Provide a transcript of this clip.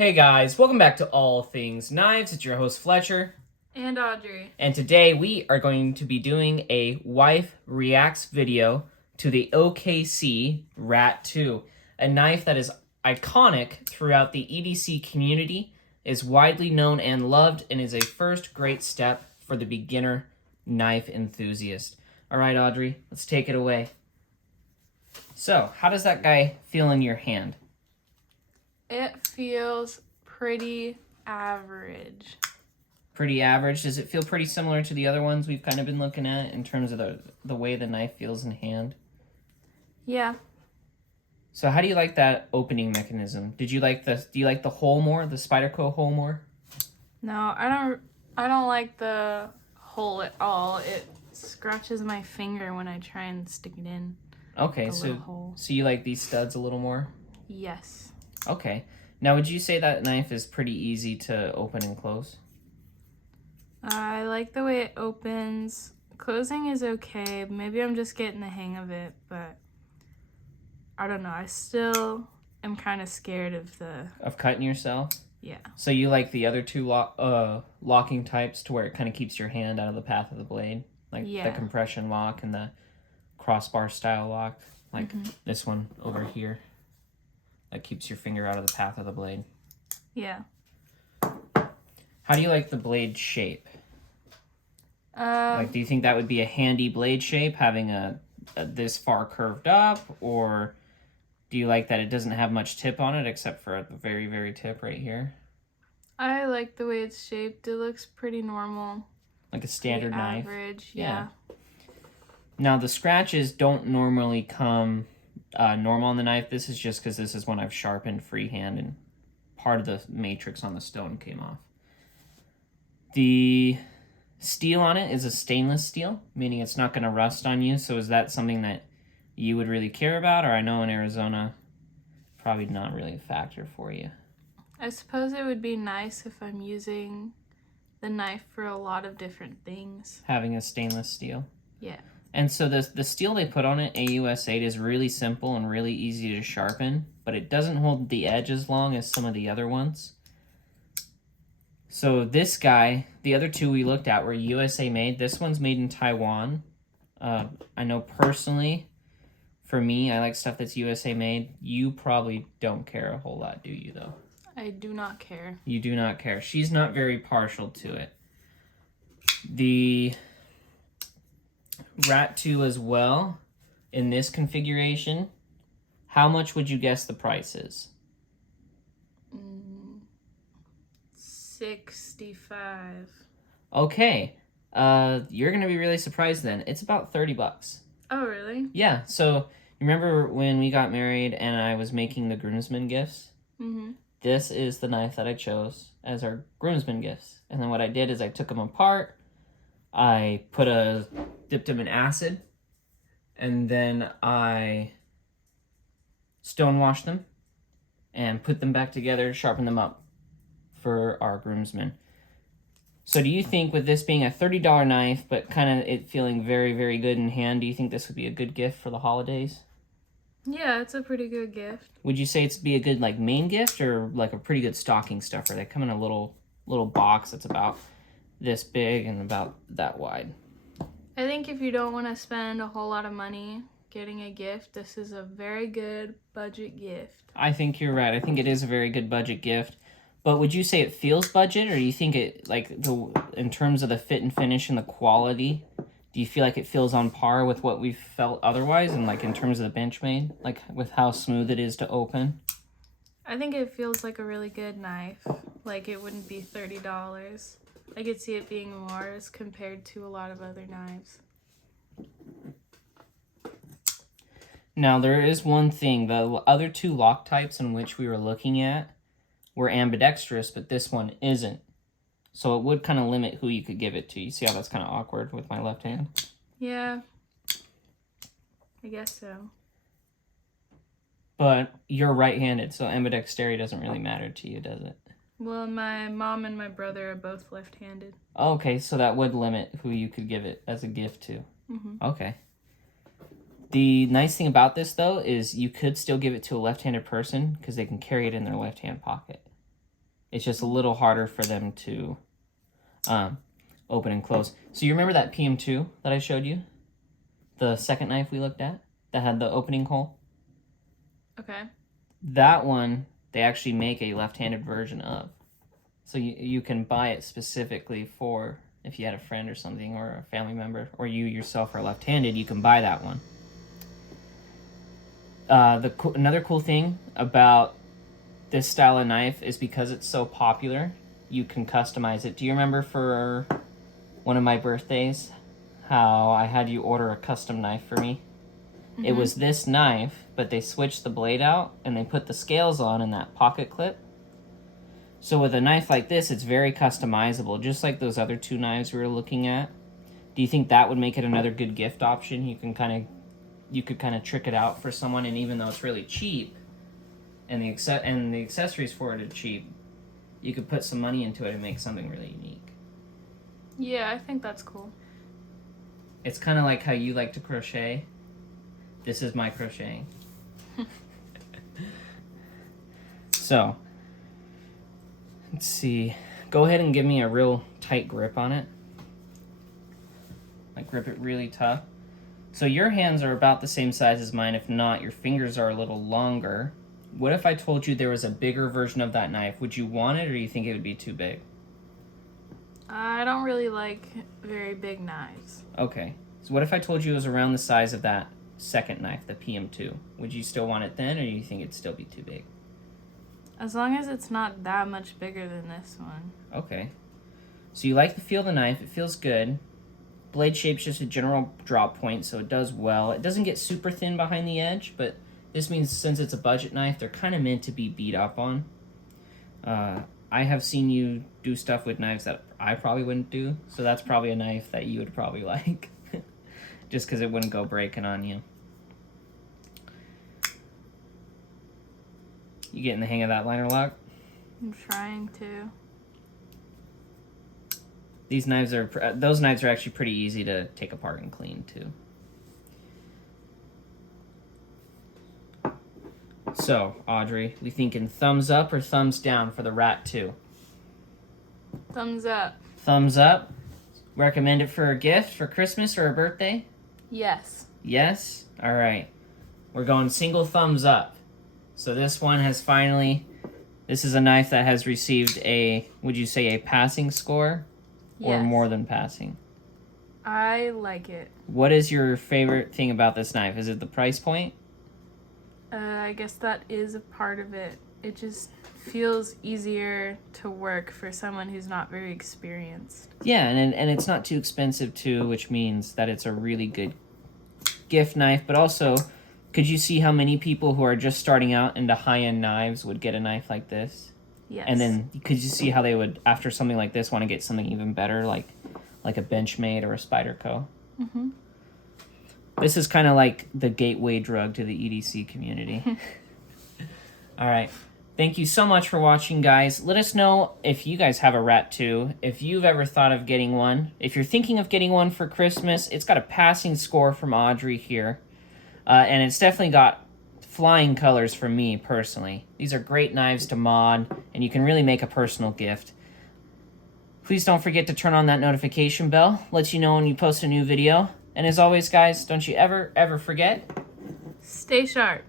Hey guys, welcome back to All Things Knives. It's your host Fletcher. And Audrey. And today we are going to be doing a wife reacts video to the OKC Rat2, a knife that is iconic throughout the EDC community, is widely known and loved, and is a first great step for the beginner knife enthusiast. All right, Audrey, let's take it away. So, how does that guy feel in your hand? It feels pretty average. Pretty average. Does it feel pretty similar to the other ones we've kind of been looking at in terms of the way the knife feels in hand? Yeah. So how do you like that opening mechanism? Do you like the hole more, the Spyderco hole more? No, I don't like the hole at all. It scratches my finger when I try and stick it in. Okay, so you like these studs a little more? Yes. Okay. Now, would you say that knife is pretty easy to open and close? I like the way it opens. Closing is okay. Maybe I'm just getting the hang of it, but I don't know. I still am kind of scared of cutting yourself? Yeah. So you like the other two locking types to where it kind of keeps your hand out of the path of the blade? Like the compression lock and the crossbar style lock? Like this one over here? That keeps your finger out of the path of the blade. Yeah. How do you like the blade shape? Like, do you think that would be a handy blade shape, having a this far curved up, or do you like that it doesn't have much tip on it except for at the very, very tip right here? I like the way it's shaped. It looks pretty normal. Like a standard knife? Average, yeah. Now, the scratches don't normally come normal on the knife. This is just because this is one I've sharpened freehand and part of the matrix on the stone came off. The steel on it is a stainless steel, meaning it's not going to rust on you. So is that something that you would really care about? Or I know in Arizona, probably not really a factor for you. I suppose it would be nice if I'm using the knife for a lot of different things. Having a stainless steel? Yeah. And so the steel they put on it, AUS 8, is really simple and really easy to sharpen, but it doesn't hold the edge as long as some of the other ones. So this guy, the other two we looked at were USA made. This one's made in Taiwan. I know personally, for me, I like stuff that's USA made. You probably don't care a whole lot, do you, though? I do not care. You do not care. She's not very partial to it. The Rat2 as well, in this configuration, how much would you guess the price is? $65. Okay, you're gonna be really surprised then. It's about 30 bucks. Oh, really? Yeah, so you remember when we got married and I was making the groomsmen gifts? Mm-hmm. This is the knife that I chose as our groomsmen gifts. And then what I did is I took them apart, I dipped them in acid, and then I stonewashed them and put them back together, sharpened them up for our groomsmen. So do you think with this being a $30 knife, but kind of it feeling very, very good in hand, do you think this would be a good gift for the holidays? Yeah, it's a pretty good gift. Would you say it's be a good like main gift or like a pretty good stocking stuffer? They come in a little box that's about this big and about that wide. I think if you don't want to spend a whole lot of money getting a gift, this is a very good budget gift. I think you're right. I think it is a very good budget gift. But would you say it feels budget, or do you think it, like, in terms of the fit and finish and the quality, do you feel like it feels on par with what we've felt otherwise, and like in terms of the Benchmade, like with how smooth it is to open? I think it feels like a really good knife. Like it wouldn't be $30. I could see it being more as compared to a lot of other knives. Now, there is one thing. The other two lock types in which we were looking at were ambidextrous, but this one isn't. So it would kind of limit who you could give it to. You see how that's kind of awkward with my left hand? Yeah, I guess so. But you're right-handed, so ambidexterity doesn't really matter to you, does it? Well, my mom and my brother are both left-handed. Okay, so that would limit who you could give it as a gift to. Mm-hmm. Okay. The nice thing about this, though, is you could still give it to a left-handed person because they can carry it in their left-hand pocket. It's just a little harder for them to open and close. So you remember that PM2 that I showed you? The second knife we looked at that had the opening hole? Okay. That one, they actually make a left-handed version of. So you can buy it specifically for if you had a friend or something, or a family member, or you yourself are left-handed, you can buy that one. Another cool thing about this style of knife is because it's so popular, you can customize it. Do you remember for one of my birthdays how I had you order a custom knife for me? Mm-hmm. It was this knife, but they switched the blade out and they put the scales on in that pocket clip. So with a knife like this, it's very customizable, just like those other two knives we were looking at. Do you think that would make it another good gift option? You could kind of trick it out for someone, and even though it's really cheap, and the accessories for it are cheap, you could put some money into it and make something really unique. Yeah, I think that's cool. It's kind of like how you like to crochet. This is my crocheting. So, let's see. Go ahead and give me a real tight grip on it. Like, grip it really tough. So your hands are about the same size as mine. If not, your fingers are a little longer. What if I told you there was a bigger version of that knife? Would you want it, or do you think it would be too big? I don't really like very big knives. Okay. So what if I told you it was around the size of that second knife, the PM2? Would you still want it then, or do you think it'd still be too big? As long as it's not that much bigger than this one. Okay. So you like the feel of the knife. It feels good. Blade shape's just a general drop point, so it does well. It doesn't get super thin behind the edge, but this means since it's a budget knife, they're kind of meant to be beat up on. I have seen you do stuff with knives that I probably wouldn't do, so that's probably a knife that you would probably like, just because it wouldn't go breaking on you. You getting the hang of that liner lock? I'm trying to. Those knives are actually pretty easy to take apart and clean too. So, Audrey, we thinking thumbs up or thumbs down for the Rat2? Thumbs up. Thumbs up. Recommend it for a gift for Christmas or a birthday? Yes. Yes? All right. We're going single thumbs up. So this one has finally, this is a knife that has received a, would you say a passing score? Or Yes. more than passing? I like it. What is your favorite thing about this knife? Is it the price point? I guess that is a part of it. It just feels easier to work for someone who's not very experienced. Yeah, and it's not too expensive too, which means that it's a really good gift knife. But also, could you see how many people who are just starting out into high-end knives would get a knife like this? Yes. And then could you see how they would, after something like this, want to get something even better, like a Benchmade or a Spyderco? Mm-hmm. This is kind of like the gateway drug to the EDC community. All right. Thank you so much for watching, guys. Let us know if you guys have a Rat2, if you've ever thought of getting one. If you're thinking of getting one for Christmas, it's got a passing score from Audrey here. And it's definitely got flying colors from me, personally. These are great knives to mod, and you can really make a personal gift. Please don't forget to turn on that notification bell. Lets you know when you post a new video. And as always, guys, don't you ever forget... Stay sharp.